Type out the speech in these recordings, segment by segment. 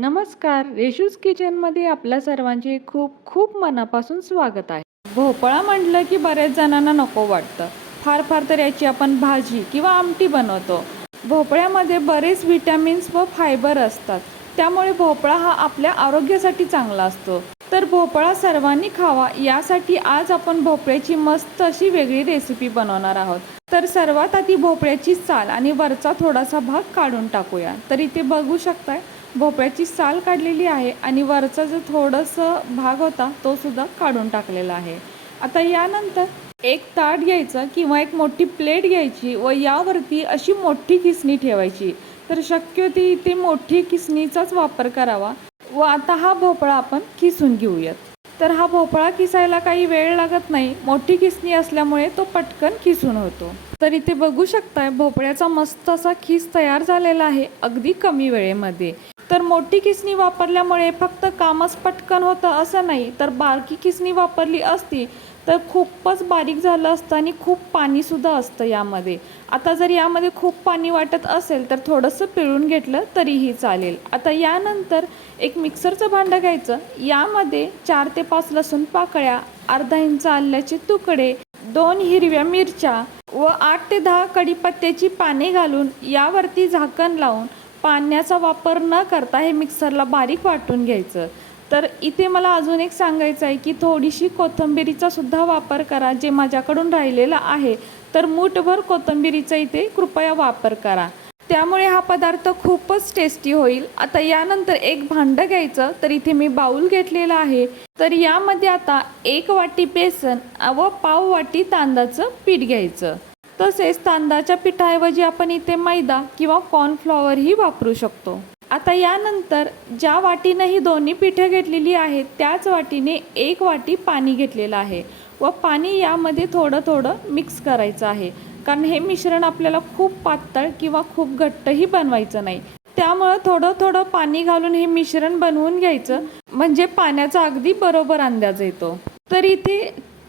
नमस्कार रेशूज किचनमध्ये आपल्या सर्वांचे खूप खूप मनापासून स्वागत आहे. भोपळा म्हटलं की बऱ्याच जणांना नको वाटतं. फार फार तर याची आपण भाजी किंवा आमटी बनवतो. भोपळ्यामध्ये बरेच विटॅमिन्स व फायबर असतात. त्यामुळे भोपळा हा आपल्या आरोग्यासाठी चांगला असतो. तर भोपळा सर्वांनी खावा यासाठी आज आपण भोपळ्याची मस्त अशी वेगळी रेसिपी बनवणार आहोत. तर सर्वात आधी भोपळ्याची साल आणि वरचा थोडासा भाग काढून टाकूया. तर इथे बघू शकताय भोपळ्याची साल काढलेली आहे आणि वरचा जो थोडंसं भाग होता तो सुद्धा काढून टाकलेला आहे. आता यानंतर एक ताट घ्यायचं किंवा एक मोठी प्लेट घ्यायची व यावरती अशी मोठी किसणी ठेवायची. तर शक्य ती इथे मोठी किसणीचाच वापर करावा व आता हा भोपळा आपण किसून घेऊयात. तर हा भोपळा किसायला काही वेळ लागत नाही. मोठी किसणी असल्यामुळे तो पटकन किसून होतो. तर इथे बघू शकताय भोपळ्याचा मस्त असा खीस तयार झालेला आहे अगदी कमी वेळेमध्ये. तर मोठी किसणी वापरल्यामुळे फक्त कामच पटकन होतं असं नाही तर बारकी किसणी वापरली असती तर खूपच बारीक झालं असतं आणि खूप पाणीसुद्धा असतं यामध्ये. आता जर यामध्ये खूप पाणी वाटत असेल तर थोडंसं पिळून घेतलं तरीही चालेल. आता यानंतर एक मिक्सरचं भांडं घ्यायचं. यामध्ये चार ते पाच लसूण पाकळ्या अर्धा इंच आल्याचे तुकडे दोन हिरव्या मिरच्या व आठ ते दहा कडीपत्त्याची पाने घालून यावरती झाकण लावून पाण्याचा वापर न करता हे मिक्सरला बारीक वाटून घ्यायचं. तर इथे मला अजून एक सांगायचं आहे की थोडीशी कोथिंबिरीचा सुद्धा वापर करा जे माझ्याकडून राहिलेलं आहे. तर मूठभर कोथिंबिरीचा इथे कृपया वापर करा. त्यामुळे हा पदार्थ खूपच टेस्टी होईल. आता यानंतर एक भांडं घ्यायचं तर इथे मी बाऊल घेतलेला आहे. तर यामध्ये आता एक वाटी बेसन व पाव वाटी तांदळाचं पीठ घ्यायचं. तसेच तांदळाच्या पिठाऐवजी आपण इथे मैदा किंवा कॉर्नफ्लॉवरही वापरू शकतो. आता यानंतर ज्या वाटीनं ही दोन्ही पिठं घेतलेली आहेत त्याच वाटीने एक वाटी पाणी घेतलेलं आहे व पाणी यामध्ये थोडं थोडं मिक्स करायचं आहे. कारण हे मिश्रण आपल्याला खूप पातळ किंवा खूप घट्टही बनवायचं नाही. त्यामुळं थोडं थोडं पाणी घालून हे मिश्रण बनवून घ्यायचं. म्हणजे पाण्याचा अगदी बरोबर अंदाज येतो. तर इथे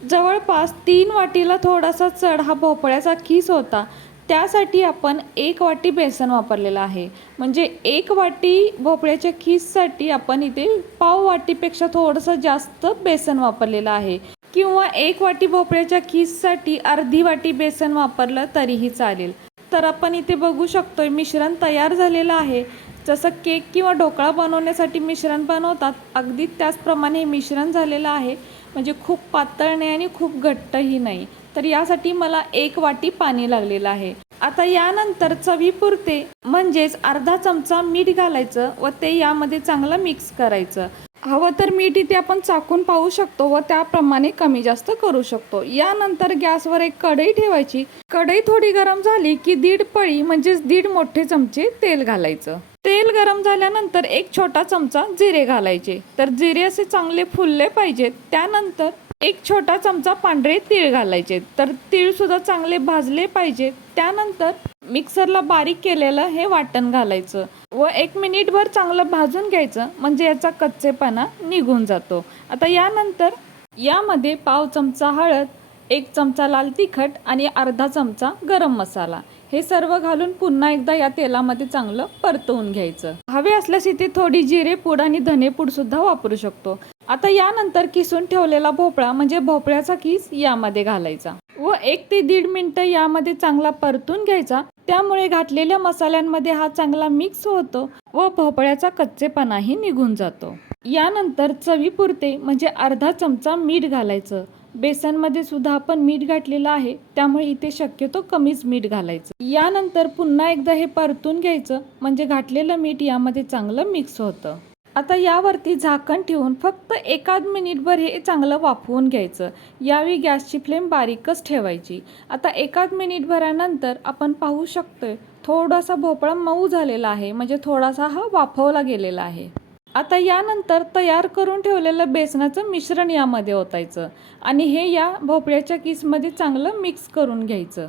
जवळपास तीन वाटीला थोडासा चढ हा भोपळ्याचा खीस होता. त्यासाठी आपण एक वाटी बेसन वापरलेलं आहे. म्हणजे एक वाटी भोपळ्याच्या खीससाठी आपण इथे पाव वाटीपेक्षा थोडंसं जास्त बेसन वापरलेलं आहे. किंवा एक वाटी भोपळ्याच्या खीससाठी अर्धी वाटी बेसन वापरलं तरीही चालेल. तर आपण इथे बघू शकतोय मिश्रण तयार झालेलं आहे. जसं केक किंवा ढोकळा बनवण्यासाठी मिश्रण बनवतात. अगदी त्याचप्रमाणे हे मिश्रण झालेलं आहे. म्हणजे खूप पातळ नाही आणि खूप घट्टही नाही. तर यासाठी मला एक वाटी पाणी लागलेलं आहे. आता यानंतर चवीपुरते म्हणजेच अर्धा चमचा मीठ घालायचं व ते यामध्ये चांगलं मिक्स करायचं. हवं तर मीठ इथे आपण चाकून पाहू शकतो व त्याप्रमाणे कमी जास्त करू शकतो. यानंतर गॅसवर एक कढई ठेवायची. कढई थोडी गरम झाली की दीड पळी म्हणजेच दीड मोठे चमचे तेल घालायचं. तेल गरम झाल्यानंतर एक छोटा चमचा जिरे घालायचे. तर जिरे असे चांगले फुलले पाहिजेत. त्यानंतर एक छोटा चमचा पांढरे तीळ घालायचे. तर तीळ सुद्धा चांगले भाजले पाहिजेत त्यानंतर मिक्सरला बारीक केलेलं हे वाटण घालायचं व एक मिनिटभर चांगलं भाजून घ्यायचं. म्हणजे याचा कच्चेपणा निघून जातो. आता यानंतर यामध्ये पाव चमचा हळद एक चमचा लाल तिखट आणि अर्धा चमचा गरम मसाला. हे सर्व घालून पुन्हा एकदा या तेलामध्ये चांगलं परतवून घ्यायचं. हवे असल्यास इथे थोडी जिरे पूड आणि धने पूड सुद्धा वापरू शकतो. आता यानंतर किसून ठेवलेला भोपळा म्हणजे भोपळ्याचा किस यामध्ये घालायचा. व एक ते दीड मिनिटं यामध्ये चांगला परतून घ्यायचा. त्यामुळे घातलेल्या मसाल्यांमध्ये हा चांगला मिक्स होतो व भोपळ्याचा कच्चेपणाही निघून जातो. यानंतर चवीपुरते म्हणजे अर्धा चमचा मीठ घालायचं. बेसनमध्ये सुद्धा आपण मीठ घातलेलं आहे त्यामुळे इथे शक्यतो कमीच मीठ घालायचं. यानंतर पुन्हा एकदा हे परतून घ्यायचं म्हणजे घातलेलं मीठ यामध्ये चांगलं मिक्स होतं. आता यावरती झाकण ठेवून फक्त एकाद मिनिटभर हे चांगलं वाफवून घ्यायचं. यावेळी गॅसची फ्लेम बारीकच ठेवायची. आता एकाद मिनिटभरानंतर आपण पाहू शकतोय थोडासा भोपळा मऊ झालेला आहे म्हणजे थोडासा हा वाफवला गेलेला आहे. आता यानंतर तयार करून ठेवलेलं बेसनाचं मिश्रण यामध्ये ओतायचं आणि हे या भोपळ्याच्या किसमध्ये चांगलं मिक्स करून घ्यायचं.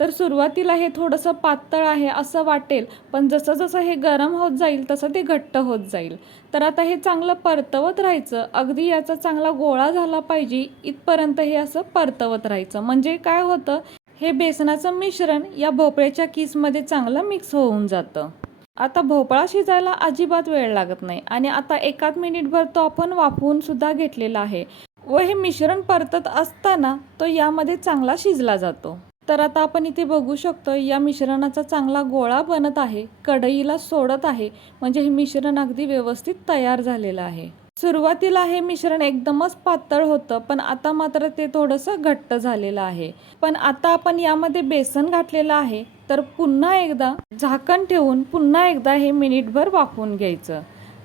तर सुरुवातीला हे थोडंसं पातळ आहे असं वाटेल पण जसं जसं हे गरम होत जाईल तसं ते घट्ट होत जाईल. तर आता हे चांगलं परतवत राहायचं. अगदी याचा चांगला गोळा झाला पाहिजे इथपर्यंत हे असं परतवत राहायचं. म्हणजे काय होतं हे बेसनाचं मिश्रण या भोपळ्याच्या किसमध्ये चांगलं मिक्स होऊन जातं. आता भोपळा शिजायला अजिबात वेळ लागत नाही आणि आता एकाच मिनिटभर तो आपण वाफवून सुद्धा घेतलेला आहे व हे मिश्रण परतत असताना तो यामध्ये चांगला शिजला जातो. तर आता आपण इथे बघू शकतो या मिश्रणाचा चांगला गोळा बनत आहे कढईला सोडत आहे म्हणजे हे मिश्रण अगदी व्यवस्थित तयार झालेलं आहे. सुरुवातीला हे मिश्रण एकदमच पातळ होतं पण आता मात्र ते थोडंसं घट्ट झालेलं आहे. पण आता आपण यामध्ये बेसन घातलेलं आहे तर पुन्हा एकदा झाकण ठेवून पुन्हा एकदा हे मिनिटभर वाफवून घ्यायचं.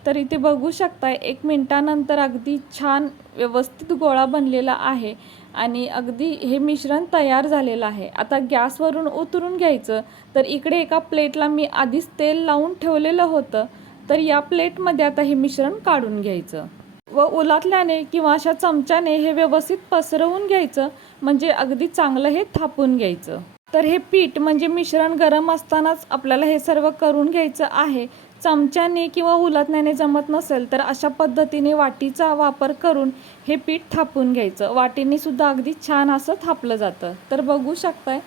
तर इथे बघू शकताय एक मिनटानंतर अगदी छान व्यवस्थित गोळा बनलेला आहे आणि अगदी हे मिश्रण तयार झालेलं आहे. आता गॅसवरून उतरून घ्यायचं. तर इकडे एका प्लेटला मी आधीच तेल लावून ठेवलेलं होतं. तर या प्लेटमध्ये आता हे मिश्रण काढून घ्यायचं. व ओलातल्याने किंवा अशा चमच्याने हे व्यवस्थित पसरवून घ्यायचं. म्हणजे अगदी चांगलं हे थापून घ्यायचं. तर हे पीठ म्हणजे मिश्रण गरम असतानाच आपल्याला हे सर्व करून घ्यायचं आहे. चमच्याने किंवा उलटण्याने जमत नसेल तर अशा पद्धतीने वाटीचा वापर करून हे पीठ थापून घ्यायचं. वाटीने सुद्धा अगदी छान असं थापलं जातं. तर बघू शकताय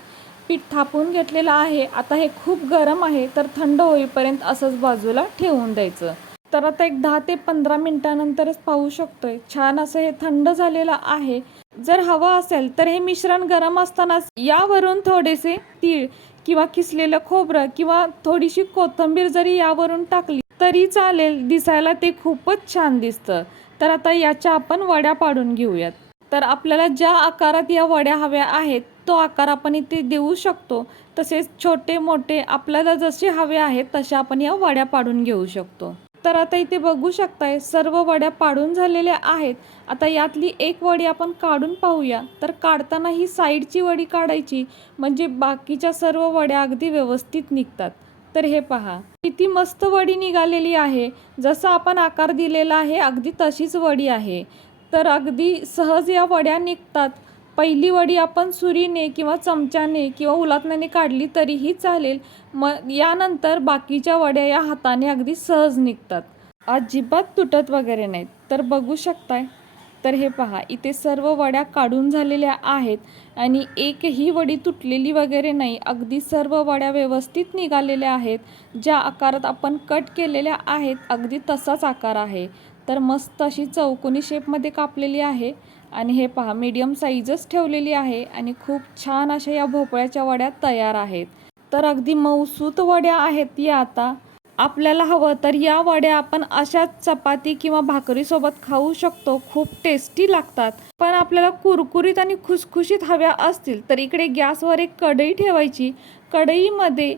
पीठ थापून घेतलेलं आहे. आता हे खूप गरम आहे तर थंड होईपर्यंत असंच बाजूला ठेवून द्यायचं. तर आता एक दहा ते पंधरा मिनिटानंतरच पाहू शकतोय. छान असं हे थंड झालेलं आहे. जर हवं असेल तर हे मिश्रण गरम असतानाच यावरून थोडेसे तीळ किंवा किसलेलं खोबरं किंवा थोडीशी कोथिंबीर जरी यावरून टाकली तरी चालेल. दिसायला ते खूपच छान दिसतं. तर आता याच्या आपण वड्या पाडून घेऊयात. तर आपल्याला ज्या आकारात या वड्या हव्या आहेत तो आकार आपण इथे देऊ शकतो. तसेच छोटे मोठे आपल्याला जसे हवे आहेत तशा आपण या वड्या पाडून घेऊ शकतो. तर आता इथे बघू शकताय सर्व वड्या पाडून झालेल्या आहेत. आता यातली एक वडी आपण काढून पाहूया. तर काढताना ही साईडची वडी काढायची म्हणजे बाकीच्या सर्व वड्या अगदी व्यवस्थित निघतात. तर हे पहा किती मस्त वडी निघालेली आहे. जसं आपण आकार दिलेला आहे अगदी तशीच वडी आहे. तर अगदी सहज या वड्या निघतात. पहिली वडी आपण सुरीने किंवा चमच्याने किंवा उलातण्याने काढली तरीही चालेल. मग यानंतर बाकीच्या वड्या या हाताने अगदी सहज निघतात. अजिबात तुटत वगैरे नाहीत. तर बघू शकताय. तर हे पहा इथे सर्व वड्या काढून झालेल्या आहेत आणि एकही वडी तुटलेली वगैरे नाही. अगदी सर्व वड्या व्यवस्थित निघालेल्या आहेत. ज्या आकारात आपण कट केलेल्या आहेत अगदी तसाच आकार आहे. तर मस्त अशी चौकोनी शेपमध्ये कापलेली आहे. आणि हे पहा मीडियम साईजच ठेवलेली आहे आणि खूप छान अशा या भोपळ्याच्या वड्या तयार आहेत. तर अगदी मऊसूत वड्या आहेत या आता. आपल्याला हवं तर या वड्या आपण अशाच चपाती किंवा भाकरीसोबत खाऊ शकतो खूप टेस्टी लागतात. पण आपल्याला कुरकुरीत आणि खुसखुशीत हव्या असतील तर इकडे गॅसवर एक कढई ठेवायची. कढईमध्ये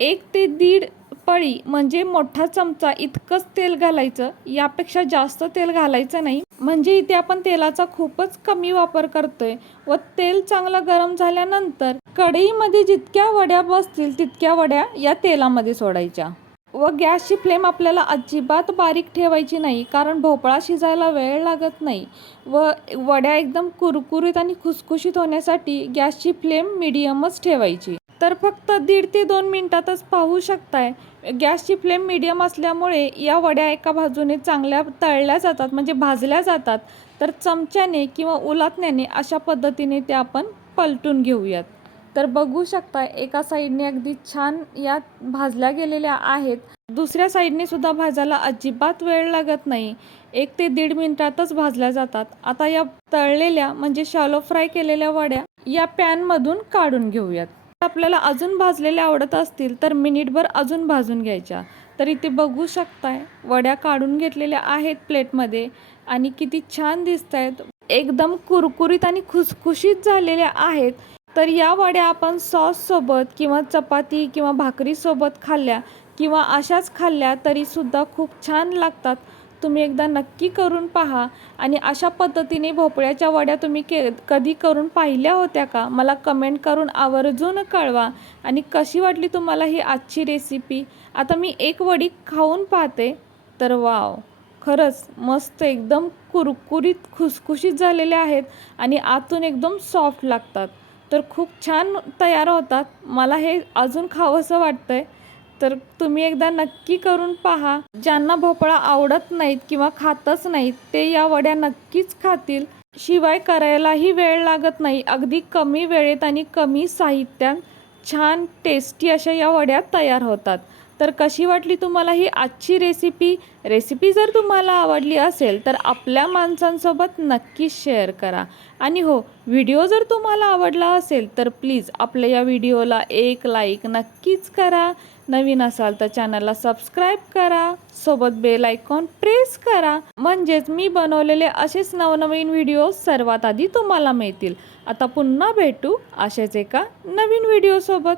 एक ते दीड पळी म्हणजे मोठा चमचा इतकंच तेल घालायचं यापेक्षा जास्त तेल घालायचं नाही. म्हणजे इथे आपण तेलाचा खूपच कमी वापर करतोय व तेल चांगलं गरम झाल्यानंतर कढईमध्ये जितक्या वड्या बसतील तितक्या वड्या या तेलामध्ये सोडायच्या. व गॅसची फ्लेम आपल्याला अजिबात बारीक ठेवायची नाही कारण भोपळा शिजायला वेळ लागत नाही. व वड्या एकदम कुरकुरीत आणि खुसखुशीत होण्यासाठी गॅसची फ्लेम मिडियमच ठेवायची. तर फक्त दीड ते दोन मिनटातच पाहू शकताय. गॅसची फ्लेम मिडियम असल्यामुळे या वड्या एका बाजूने चांगल्या तळल्या जातात म्हणजे भाजल्या जातात. तर चमच्याने किंवा उलातण्याने अशा पद्धतीने त्या आपण पलटून घेऊयात. तर बघू शकता एका साईडने अगदी छान या भाजल्या गेलेल्या आहेत. दुसऱ्या साईडने सुद्धा भाजायला अजिबात वेळ लागत नाही. एक ते दीड मिनिटातच भाजल्या जातात. आता या तळलेल्या म्हणजे शॅलो फ्राय केलेल्या वड्या या पॅनमधून काढून घेऊयात. आपल्याला अजून भाजलेल्या आवडत असतील तर मिनिटभर अजून भाजून घ्यायच्या. तर इथे बघू शकताय वड्या काढून घेतलेल्या आहेत प्लेटमध्ये आणि किती छान दिसत आहेत एकदम कुरकुरीत आणि खुसखुशीत झालेल्या आहेत. तर या वड्या आपण सॉससोबत किंवा चपाती किंवा भाकरीसोबत खाल्ल्या किंवा अशाच खाल्ल्या तरीसुद्धा खूप छान लागतात. तुम्ही एकदा नक्की करून पहा. आणि अशा पद्धतीने भोपळ्याच्या वड्या तुम्ही के कधी करून पाहिल्या होत्या का? मला कमेंट करून आवर्जून कळवा. आणि कशी वाटली तुम्हाला ही आजची रेसिपी आता मी एक वडी खाऊन पाहते. तर वाव खरंच मस्त एकदम कुरकुरीत खुसखुशीत झालेले आहेत आणि आतून एकदम सॉफ्ट लागतात. तर खूप छान तयार होतात. मला हे अजून खावंसं वाटतं आहे तर तुम्ही एकदा नक्की करून पहा. ज्यांना भोपळा आवडत नाहीत किंवा खातच नाहीत ते या वड्या नक्कीच खातील. शिवाय करायलाही वेळ लागत नाही. अगदी कमी वेळेत आणि कमी साहित्यात छान टेस्टी अशा या वड्या तयार होतात. तर कशी वाटली तुम्हाला ही आजची रेसिपी रेसिपी जर तुम्हाला आवडली असेल तर आपल्या माणसांसोबत नक्कीच शेअर करा. आणि हो व्हिडिओ जर तुम्हाला आवडला असेल तर प्लीज आपल्या या व्हिडिओला एक लाईक नक्कीच करा. नवीन असाल तर चॅनलला सबस्क्राईब करा. सोबत बेल आयकॉन प्रेस करा. म्हणजेच मी बनवलेले असेच नवनवीन व्हिडिओ सर्वात आधी तुम्हाला मिळतील. आता पुन्हा भेटू अशाच एका नवीन व्हिडिओसोबत